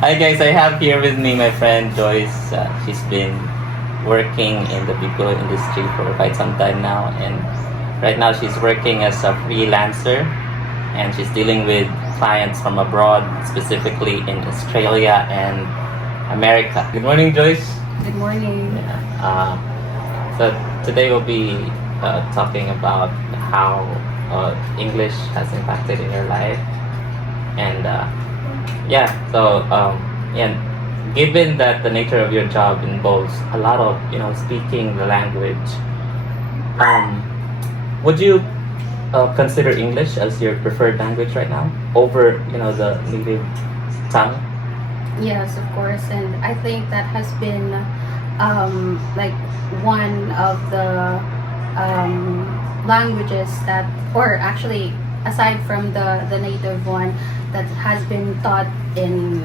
Hi guys, I have here with me my friend Joyce. She's been working in the BPO industry for quite some time now, and right now she's working as a freelancer, and she's dealing with clients from abroad, specifically in Australia and America. Good morning, Joyce. Good morning. Yeah. So today we'll be talking about how English has impacted in your life, and yeah, given that the nature of your job involves a lot of speaking the language, would you consider English as your preferred language right now over the native tongue? Yes, of course, and I think that has been like one of the languages that, or actually aside from the native one, that has been taught in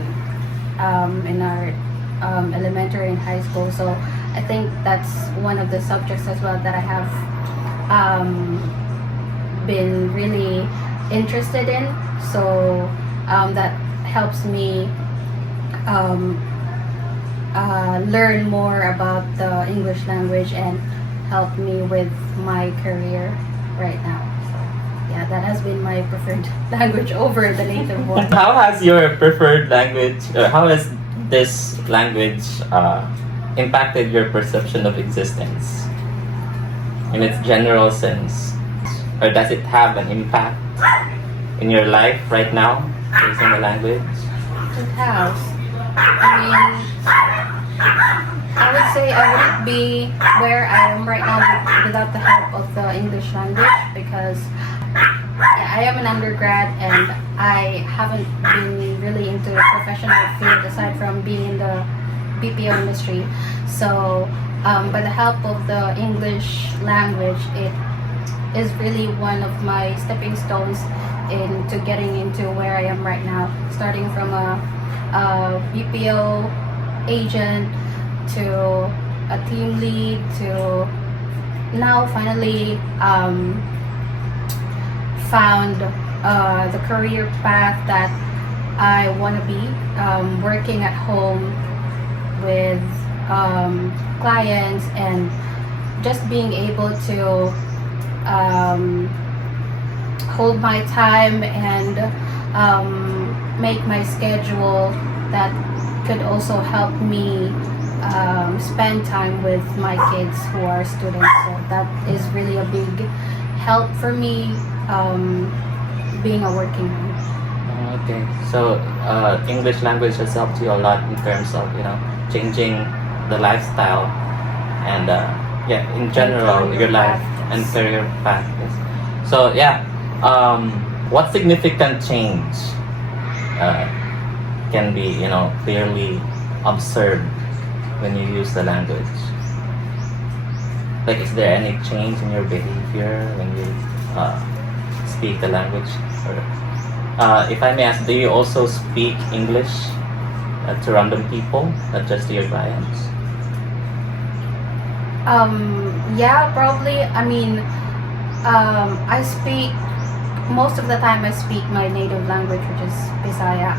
our elementary and high school. So I think that's one of the subjects as well that I have been really interested in. So that helps me learn more about the English language and help me with my career right now. So yeah, that has been my preferred language over the native one. How has your preferred language, or how has this language impacted your perception of existence in its general sense? Or does it have an impact in your life right now using the language? It has. I mean, I would say I wouldn't be where I am right now without the help of the English language, because I am an undergrad and I haven't been really into the professional field aside from being in the BPO industry. So by the help of the English language, it is really one of my stepping stones into getting into where I am right now, starting from a BPO agent to a team lead to now finally found the career path that I want to be, working at home with clients and just being able to hold my time and make my schedule that could also help me spend time with my kids who are students. So that is really a big help for me, being a working mom. Okay, so English language has helped you a lot in terms of changing the lifestyle and in general your life and career path. Yes. So what significant change can be clearly observed when you use the language? Like, is there any change in your behavior when you speak the language? Or, if I may ask, do you also speak English to random people, not just to your clients? Yeah, probably. I mean, I speak, most of the time I speak my native language, which is Bisaya.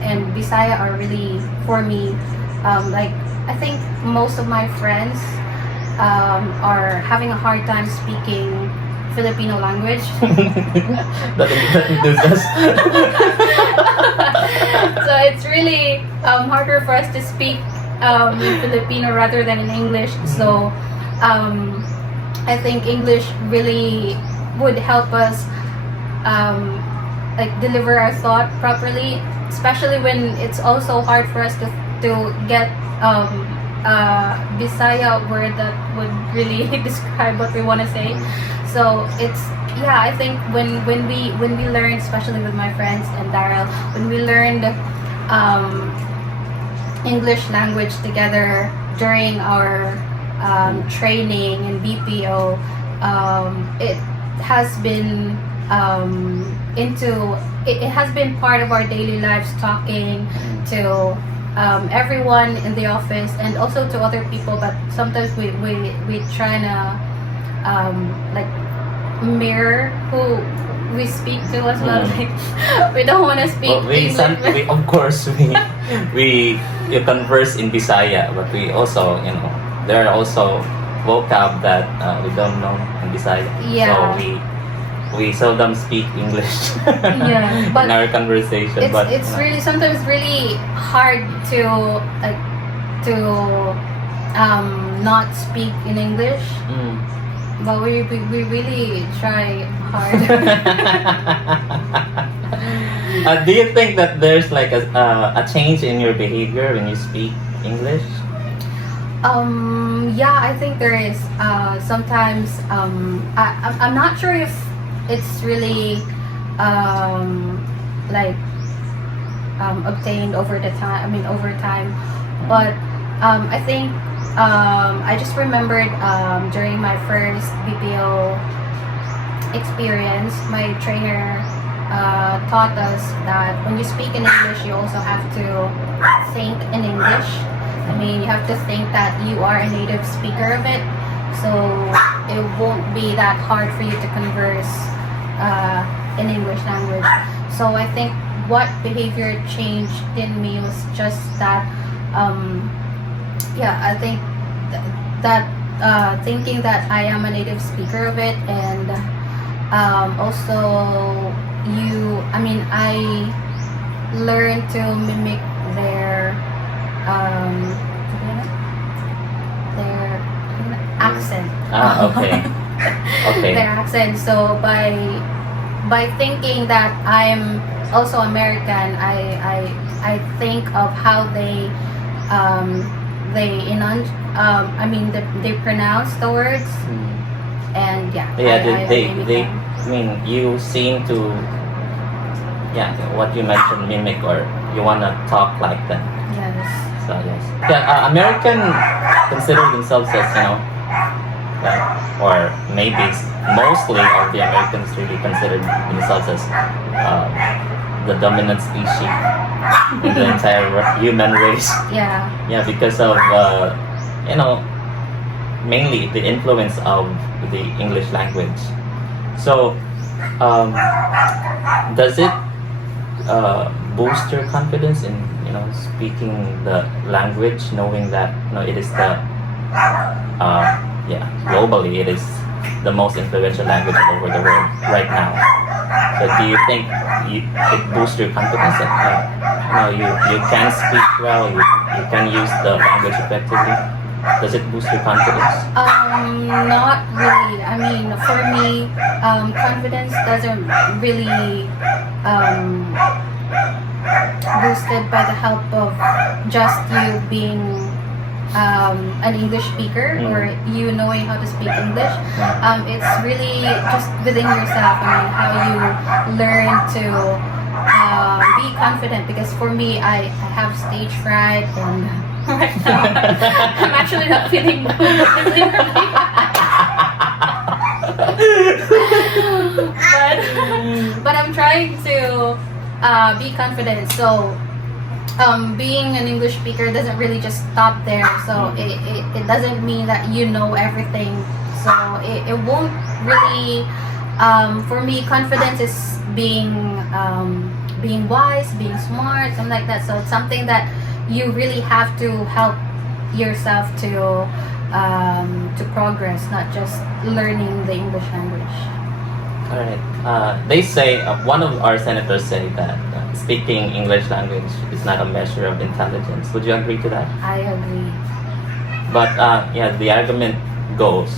And Bisaya are really, for me, like, I think most of my friends are having a hard time speaking Filipino language. that enthusiast. So it's really harder for us to speak in Filipino rather than in English. So I think English really would help us like deliver our thought properly, especially when it's also hard for us to get Bisaya word that would really describe what we want to say. So it's, yeah, I think when we learned, especially with my friends and Daryl, when we learned English language together during our training in BPO, it has been it has been part of our daily lives, talking to everyone in the office and also to other people. But sometimes we try to like mirror who we speak to as well. Like, we don't want to speak Well, English. of course we we you converse in Bisaya, but we also, there are also vocab that we don't know in Bisaya. Yeah. So we seldom speak English Yeah, but in our conversation. it's really sometimes really hard to like to not speak in English, Mm. but we really try hard. Do you think that there's like a change in your behavior when you speak English? Yeah, I think there is. Sometimes I'm not sure if it's really like obtained over the time. I mean, over time, but I think I just remembered during my first BPO experience, my trainer taught us that when you speak in English, you also have to think in English. I mean, you have to think that you are a native speaker of it, so it won't be that hard for you to converse in English language. So I think what behavior changed in me was just that, yeah, I think that thinking that I am a native speaker of it, and also I learned to mimic their their accent. Okay. Okay. Their accent. So by thinking that I'm also American, I think of how they they pronounce the words, and yeah. Yeah, I mimic they them. I mean, you seem to, what you mentioned, mimic, or you wanna talk like them. Yes. So yes. Yeah, American consider themselves as, or maybe mostly of the Americans really consider themselves as the dominant species in the entire human race. Yeah. Yeah, because of mainly the influence of the English language. So, does it boost your confidence in speaking the language, knowing that it is the globally it is the most influential language all over the world right now? So, do you think it boosts your confidence that you can speak well, you can use the language effectively? Does it boost your confidence? Not really. I mean, for me, confidence doesn't really boosted by the help of just you being an English speaker or you knowing how to speak English. It's really just within yourself. I mean, how you learn to be confident. Because for me, I have stage fright, and right now I'm actually not feeling good. but I'm trying to be confident. So being an English speaker doesn't really just stop there. So it doesn't mean that you know everything. So it won't really for me, confidence is being wise, being smart, something like that. So it's something that you really have to help yourself to progress, not just learning the English language. All right. They say one of our senators say that speaking English language is not a measure of intelligence. Would you agree to that? I agree. But the argument goes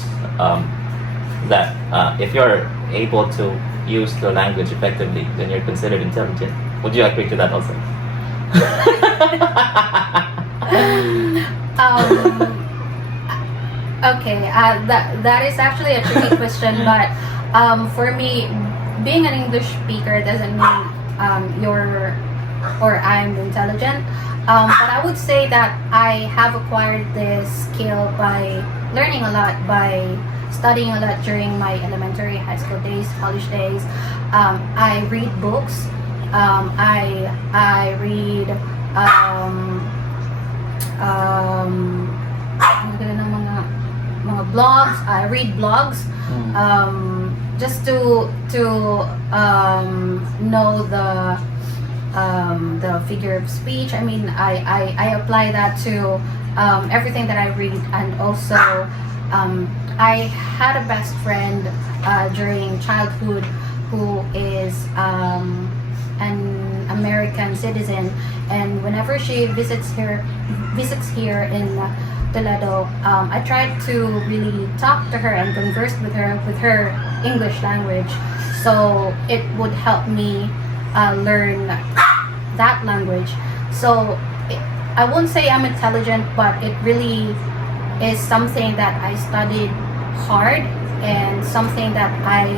that if you're able to use the language effectively, then you're considered intelligent. Would you agree to that also? Okay, that is actually a tricky question, but for me, being an English speaker doesn't mean I'm intelligent. But I would say that I have acquired this skill by learning a lot, by studying a lot during my elementary, high school days, college days. I read books. I read mga blogs. I read blogs. Just to know the the figure of speech. I mean, I apply that to everything that I read, and also I had a best friend during childhood who is an American citizen, and whenever she visits here in Toledo, I tried to really talk to her and converse with her English language, so it would help me learn that language. So I won't say I'm intelligent, but it really is something that I studied hard and something that I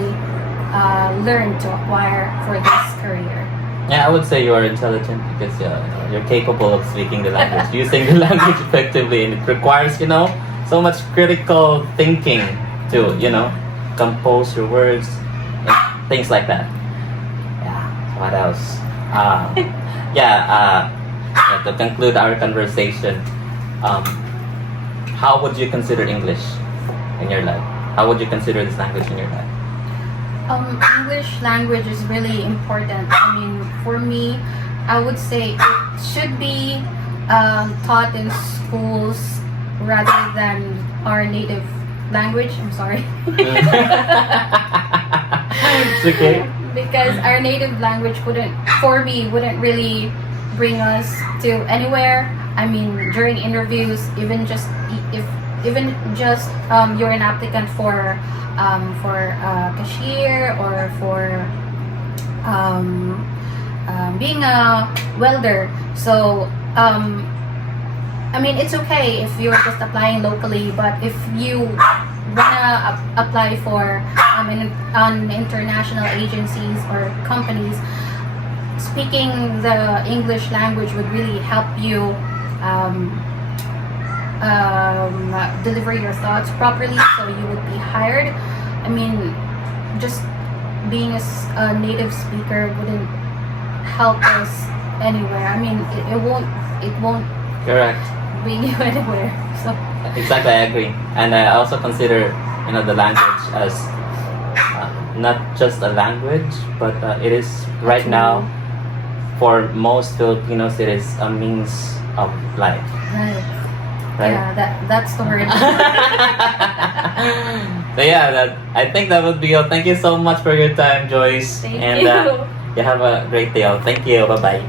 learned to acquire for this career. Yeah, I would say you are intelligent because you're capable of speaking the language, using the language effectively, and it requires, so much critical thinking to, compose your words and things like that. Yeah, what else? To conclude our conversation, how would you consider English in your life? How would you consider this language in your life? English language is really important. I mean, for me, I would say it should be taught in schools rather than our native language. I'm sorry. It's okay. Because our native language wouldn't really bring us to anywhere. I mean, during interviews, even just you're an applicant for cashier or for being a welder. So I mean, it's okay if you're just applying locally, but if you wanna apply for on international agencies or companies, speaking the English language would really help you deliver your thoughts properly, so you would be hired. I mean, just being a native speaker wouldn't help us anywhere. I mean, it won't Correct. bring you anywhere. So Exactly, I agree. And I also consider, the language as not just a language, but it is right now, for most Filipinos, it is a means of life. Right? yeah, that's the word. So I think that would be all. Thank you so much for your time, Joyce. Thank and you. You have a great day. Thank you. Bye bye.